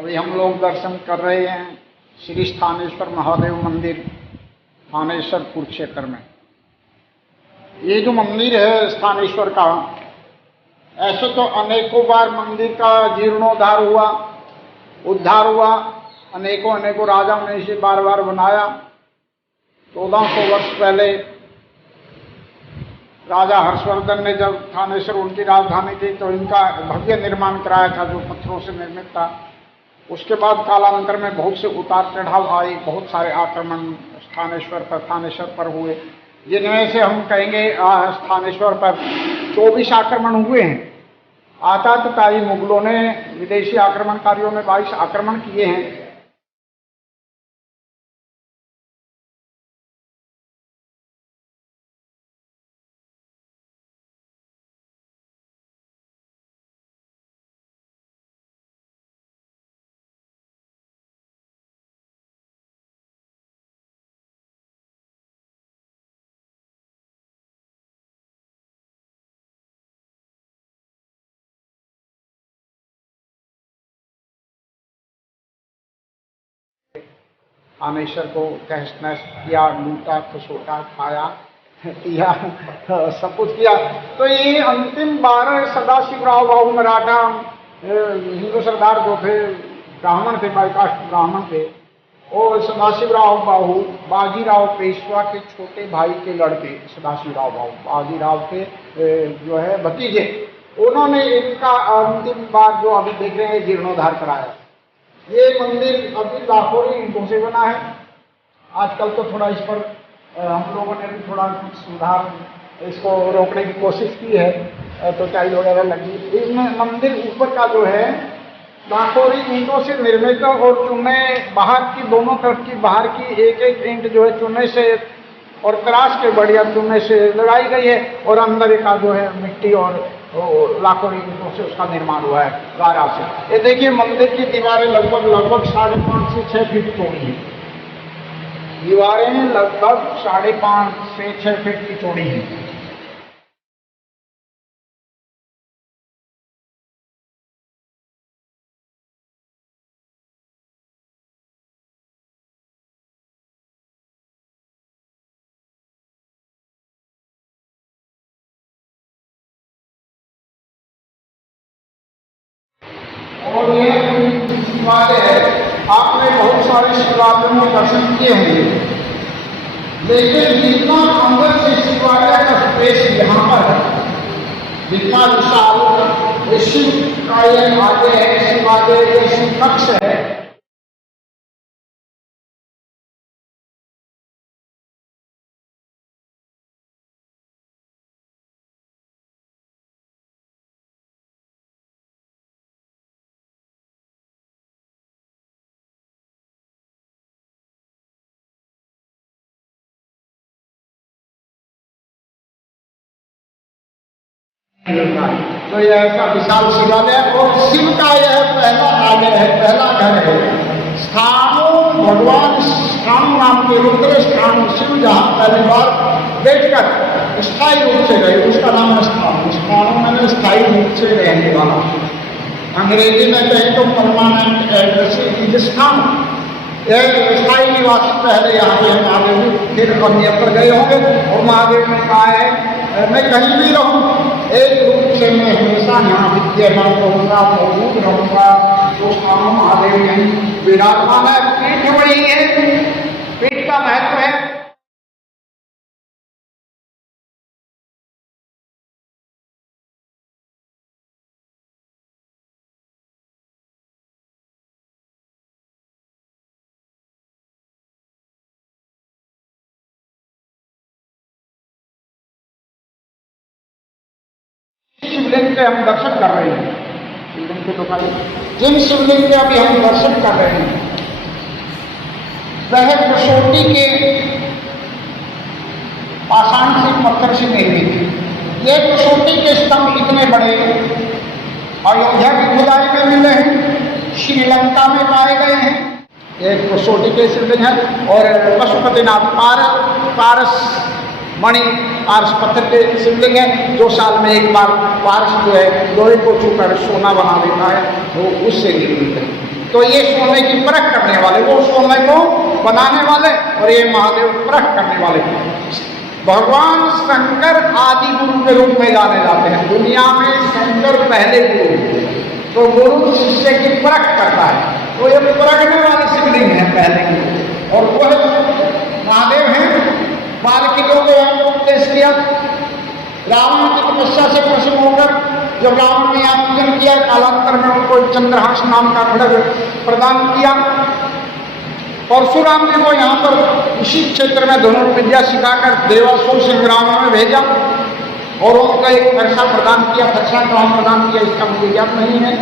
अभी हम लोग दर्शन कर रहे हैं श्री स्थानेश्वर महादेव मंदिर थानेश्वर कुरुक्षेत्र में। ये जो मंदिर है स्थानेश्वर का, ऐसे तो अनेकों बार मंदिर का जीर्णोद्धार हुआ, उद्धार हुआ, अनेकों राजाओं ने इसे बार बार बनाया। 1400 वर्ष पहले राजा हर्षवर्धन ने जब थानेश्वर उनकी राजधानी थी तो इनका भव्य निर्माण कराया था जो पत्थरों से निर्मित था। उसके बाद कालांतर में बहुत से उतार चढ़ाव आए, बहुत सारे आक्रमण थानेश्वर पर हुए, जिनमें से हम कहेंगे थानेश्वर पर 24 आक्रमण हुए हैं। आताताई मुगलों ने, विदेशी आक्रमणकारियों ने 22 आक्रमण किए हैं। थानेश्वर को तहस नहस किया, लूटा, खसोटा, खाया, किया, सब कुछ किया। तो ये अंतिम बार सदाशिवराव बाहू मराठा हिंदू सरदार जो थे, ब्राह्मण थे, बाईकास्ट ब्राह्मण थे, और सदाशिवराव बाहू बाजीराव पेशवा के छोटे भाई के लड़के, सदाशिवराव बाहू बाजीराव के जो है भतीजे, उन्होंने इनका अंतिम बार जो अभी देख रहे हैं जीर्णोद्धार कराया। ये मंदिर अभी लाखोरी ईंटों से बना है। आजकल तो थोड़ा इस पर हम लोगों ने भी थोड़ा सुधार, इसको रोकने की कोशिश की है, तो टाइल वगैरह लगी। इसमें मंदिर ऊपर का जो है लाखोरी ईंटों से निर्मित, और चूने बाहर की, दोनों तरफ की बाहर की एक एक ईंट जो है चूने से और तराश के बढ़िया चूने से लगाई गई है, और अंदर का जो है मिट्टी और लाखों ईंटों से उसका निर्माण हुआ है, गारा से। ये देखिए मंदिर की दीवारें लगभग 5.5 से 6 फीट चौड़ी हैं। दीवारें लगभग 5.5 से 6 फीट की चौड़ी हैं। और ये शिवालय है, आपने बहुत सारे शिवालयों में दर्शन किए होंगे, लेकिन जितना अंदर से शिवालय का स्पेस यहाँ पर है, जितना विशाल शिव का ये आगे है, शिवालय ये शिव कक्ष है। तो यह ऐसा विशाल शिवालय, और शिव का यह पहला आलय है, पहला घर है। स्थाणु भगवान स्थाणु नाम के रुद्र स्थाणु शिव जहाँ पहली बार बैठकर स्थायी रूप से रहे, उसका नाम है स्थाणु। स्थाणु मैंने स्थायी रूप से रहने वाला, अंग्रेजी में कहें तो परमानेंट एड्रेस स्थाणु। यह स्थायी निवासी पहले यहाँ पे महादेव, फिर अन्य पर गए होंगे, और महादेव ने कहा है मैं कहीं भी रहूं, एक रूप से मैं हमेशा यहाँ विद्यमान रहूँगा, मौजूद रहूँगा। तो स्थान महादेव यहीं विराजमान है। पीठ वही है, पीठ का महत्व है। शिवलिंग के हम दर्शन कर रहे हैं, शिवलिंग के दिखाई, जिन शिवलिंग के अभी हम दर्शन कर रहे हैं वह कसौटी के पाषाण से पत्थर से निर्मित है। ये कसौटी के स्तंभ इतने बड़े अयोध्या की खुदाई में मिले हैं, श्रीलंका में पाए गए हैं। एक कसौटी के शिवलिंग है, और पशुपतिनाथ पारस मणि पारस पत्थर के शिवलिंग है, जो साल में एक बार पारस जो है लोहे को छूकर सोना बना देता है, वो उससे निर्मित है। तो ये सोने की परख करने वाले, वो सोने को बनाने वाले और ये महादेव परख करने वाले। भगवान शंकर आदि गुरु के रूप में जाने जाते हैं। दुनिया में शंकर पहले गुरु, तो गुरु शिष्य की परख करता है, तो ये परखने वाले शिवलिंग है पहले गुरु, और वो महादेव हैं। बालकियों को हमको उपदेश किया, रावण की तपस्या से प्रसन्न होकर जब रावण ने यहाँ पूजन किया, कालांतर में उनको चंद्रहास नाम का खड्ग प्रदान किया। परशुराम जी को यहाँ पर इसी क्षेत्र में धनुर्विद्या सिखाकर देवासुर संग्राम में भेजा और उनको एक फरसा प्रदान किया, फरसा ग्राम प्रदान किया, इसका मुझे ज्ञात नहीं है,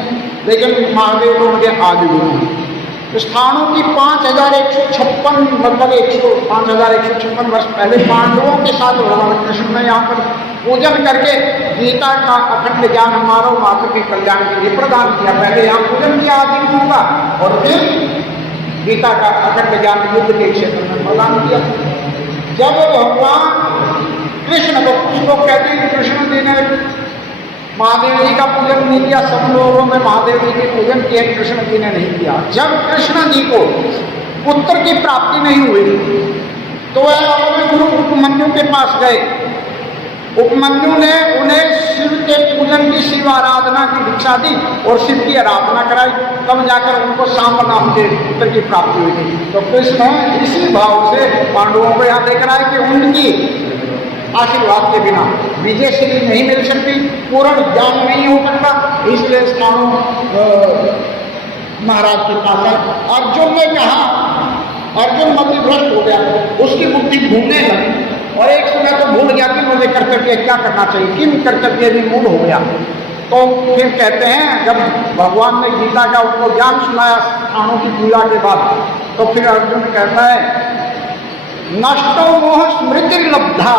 लेकिन महादेव उनके आदि गुरु हैं। स्थानों की 5156 लगभग 5156 वर्ष पहले पांडवों के साथ भगवान कृष्ण ने यहाँ पर पूजन करके गीता का अखंड ज्ञान मानव मात्र के कल्याण के लिए प्रदान किया। पहले यहाँ पूजन किया आदि गुरु का और फिर गीता का अखंड ज्ञान युद्ध के क्षेत्र में प्रदान किया। जब भगवान कृष्ण को कुछ लोग कहते हैं कि कृष्ण जी ने महादेव जी का पूजन नहीं किया, सब लोगों में महादेव जी के पूजन किए, कृष्ण जी ने नहीं किया। जब कृष्ण जी को पुत्र की प्राप्ति नहीं हुई तो वह अपने गुरु उपमन्यु के पास गए। उपमन्यु ने उन्हें शिव के पूजन की, शिव आराधना की दीक्षा दी और शिव की आराधना कराई, तब जाकर उनको सांब नाम के पुत्र की प्राप्ति हुई थी। तो कृष्ण इसी भाव से पांडवों को यहाँ देख रहा है कि उनकी आशीर्वाद के बिना विजय श्री नहीं मिल सकती, पूर्ण ज्ञान नहीं हो सकता, इसलिए स्थानों महाराज के पास है। अर्जुन ने कहा, अर्जुन मतिभ्रष्ट हो गया, उसकी बुद्धि भूलने लगी और एक समय तो भूल गया कि मुझे कर्तव्य क्या करना चाहिए, किन कर्तव्य भी मूल हो गया। तो फिर कहते हैं जब भगवान ने गीता का उनको ज्ञान सुनाया स्थानों की पूजा के बाद, तो फिर अर्जुन कहता है नष्टो मोह स्मृति लब्धा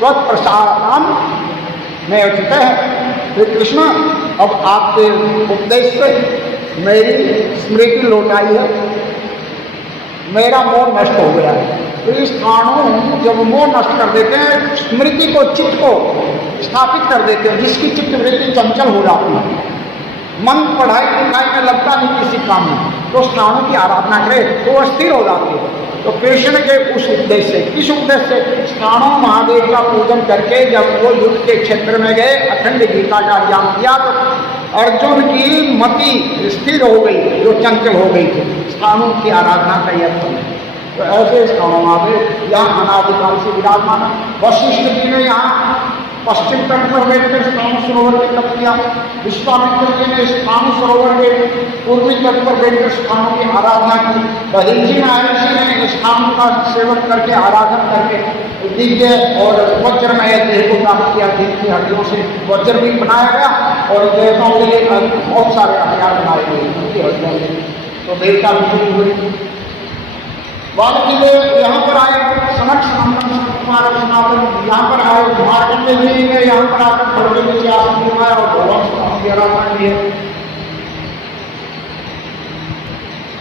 प्रसाद में उचित है। तो कृष्ण अब आपके उपदेश से मेरी स्मृति लौट आई है, मेरा मोह नष्ट हो गया है। तो इस स्थानों जब मोह नष्ट कर देते हैं, स्मृति को, चित्त को स्थापित कर देते हैं, जिसकी चित्त वृत्ति चंचल हो जाती है, मन पढ़ाई लिखाई में लगता नहीं किसी काम में, तो स्थानों की आराधना करे तो वह स्थिर हो जाती है। तो कृष्ण के उस उद्देश्य से, किस उद्देश्य से, स्थानों महादेव का पूजन करके जब वो युद्ध के क्षेत्र में गए, अखंड गीता का ज्ञान किया, तो अर्जुन की मति स्थिर हो गई, जो चंचल हो गई थी, स्थानों की आराधना का यह फल है। तो ऐसे स्थानों महादेव यहाँ अनादिकाल से विराजमान है। वशिष्ठ जी ने यहाँ पश्चिम तट पर बैठकर स्थान सरोवर के तप किया, विश्वामित्र जी ने स्थान सरोवर के पूर्वी तट पर बैठकर स्थानों की आराधना की, दधीचि महर्षि ने स्थान का सेवन करके, आराधन करके दिव्य और वज्रमय देह को प्राप्त किया। देह की हड्डियों से वज्र भी बनाया गया और देवताओं के लिए बहुत सारे हथियार बनाए गए उनकी हड्डियों से, तो देवता भी हुई। वाल्मीकि यहाँ पर आए, समक्ष सनातन यहाँ पर आए, मार्कंडेय जी ने यहाँ पर आकर खड़े नीचे आसन दिखाया और भगवान की आराधना की है।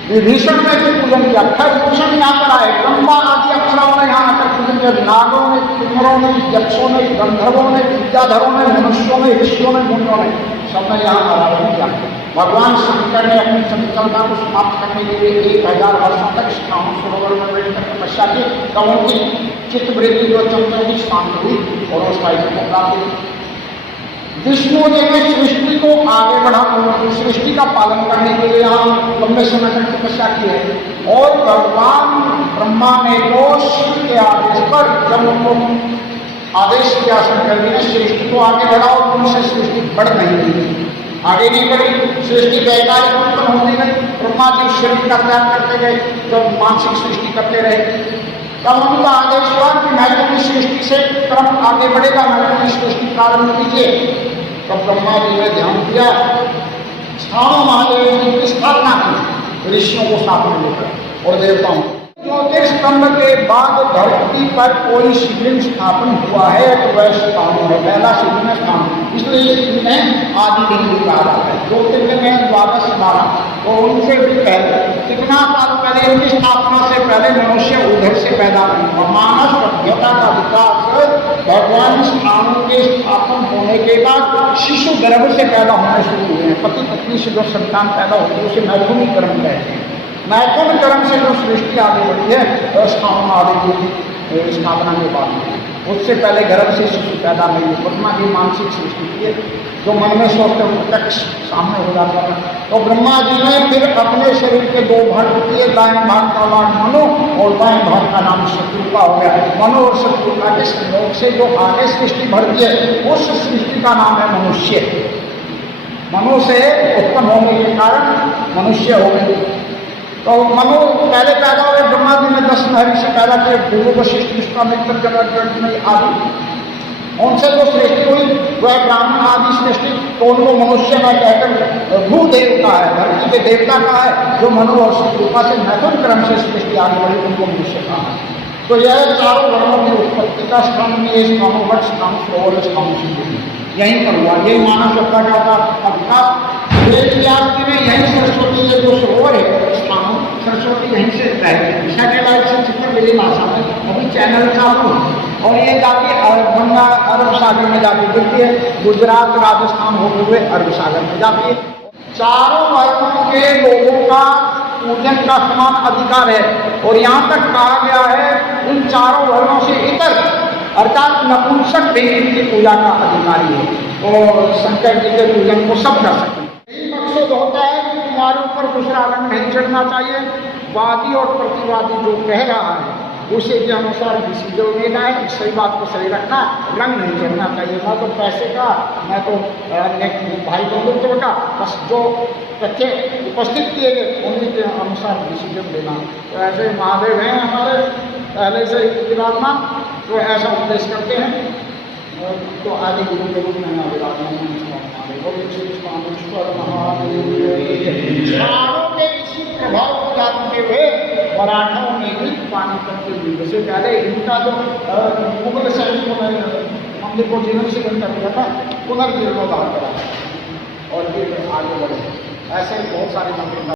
विभीषण ने भी पूजन किया, खरदूषण यहाँ पर आए, ब्रह्मा आदि अप्सराओं ने यहाँ आकर पूजन किया, नागों ने, किन्नरों ने, यक्षों ने, गंधर्वों ने, विद्याधरों ने, मनुष्यों ने, ऋषियों ने, मुनियों ने, सबने यहाँ आराधना किया। भगवान शंकर ने अपनी चंचलता को समाप्त करने के लिए 1000 वर्षों तक स्थान सरोवर में बैठकर तपस्या की, तब उनकी चित्तवृत्ति जो चंचल की शांत हुई और उसका प्राप्त हुई। विष्णु जी ने सृष्टि को आगे बढ़ा, सृष्टि का पालन करने के लिए यहाँ लंबे समय तक तपस्या की है और भगवान ब्रह्मा ने तो शिव के आदेश पर जब उनको आदेश किया शंकर जी ने सृष्टि को आगे बढ़ाओ, उनसे सृष्टि बढ़ नहीं रही, आगे नहीं बढ़ी, सृष्टि वैकारिक उत्पन्न होती गई। ब्रह्मा जी शरीर का त्याग करते गए, जब मानसिक सृष्टि करते रहे, तब उनका आदेश हुआ कि महत्व की सृष्टि से क्रम आगे बढ़ेगा, महत्व की सृष्टि प्रारंभ कीजिए। तब ब्रह्मा जी ने ध्यान दिया, स्थानों महादेव जी की स्थापना की, ऋषियों को साथ में लेकर और देवताओं। ज्योतिर्स्तंभ के बाद धरती पर कोई शिवलिंग स्थापन हुआ है तो वह स्थान है, पहला शिवलिंग स्थान, इसलिए ये शिवलिंग आदि लिंग कहा जाता है। ज्योतिर्लिंग है 12 तो उनसे भी पहले कितना साल पहले उनकी स्थापना से पहले मनुष्य उधर से पैदा हुआ और मानव सभ्यता का विकास भगवान स्थानों के स्थापन होने के बाद शिशु गर्भ से पैदा होने शुरू हुए हैं। पति पत्नी से जो संतान पैदा होती है उसे मैथुनी कर्म कहते हैं। मैथुन कर्म से जो सृष्टि आगे बढ़ी है स्थापना आदि की स्थापना के बाद में, उससे पहले गर्भ से शिशु पैदा नहीं हुई। ब्रह्मा की मानसिक सृष्टि की जो मन में सोचते प्रत्यक्ष सामने हो जाता है। तो ब्रह्मा जी ने फिर अपने शरीर के दो भाग किए, दाएं भाग का नाम मनु और बाएं भाग का नाम शत्रुका हो गया। मनु और शत्रुका के संयोग से जो आगे सृष्टि बढ़ती है उस सृष्टि का नाम है मनुष्य। मनु से उत्पन्न होने के कारण मनुष्य हो गए। तो मनु पहले पैदा हुए, ब्रह्मा जी ने 10 महर्षि पैदा किए, भृगु वशिष्ठ विश्वामित्र जनक आदि। उनसे जो सृष्टि हुई वह ब्राह्मण आदि सृष्टि, तो उनको मनुष्य में कहकर भूदेव का है, धरती के देवता का है। जो मनु और शत्रुपा से मैथुन क्रम से सृष्टि आगे बढ़ी उनको मनुष्य का है। तो यह चारों वर्णों की उत्पत्ति का स्थान में ये स्थानोवट स्थान सरोवर स्थान यहीं पर हुआ। यही मानव सत्ता का था अवकाश। यही सरस्वती ये जो सरोवर है स्थान, सरस्वती यहीं से सैटेलाइट से चित्र मिली भाषा में अभी चैनल चालू है। और ये जाती गंगा अरब सागर में जाती गिरती है, गुजरात राजस्थान होते हुए अरब सागर में जाती है। चारों वर्णों के लोगों का पूजन का समान अधिकार है। और यहाँ तक कहा गया है इन चारों वर्णों से इतर अर्थात नपुंसक भी इनकी पूजा का अधिकारी है और शंकर जी के पूजन को सब कर सकते हैं। यही मकसद होता है कि तुम्हारे ऊपर दूसरा रंग नहीं चढ़ना चाहिए। वादी और प्रतिवादी जो कह रहा है उसी के अनुसार डिसीजन लेना है, सही बात को सही रखना, रंग नहीं चढ़ना चाहिए। मैं तो पैसे का, मैं तो भाई बंधुत्व का, बस जो तथ्य उपस्थित किए गए उन्हीं के अनुसार डिसीजन लेना। तो ऐसे महादेव हैं हमारे पहले से विराजमान, तो ऐसा उपदेश करते हैं। तो आदि गुरु के रूप में विराजमान प्रभाव को जानते हुए मराठाओं ने भी पानीपत के युद्ध से पहले इनका जो मुगल सैनिकों ने मंदिर को जीवन से कर दिया था, पुनर्जीर्णोद्धार करा और फिर आगे बढ़े। ऐसे बहुत सारे मंदिर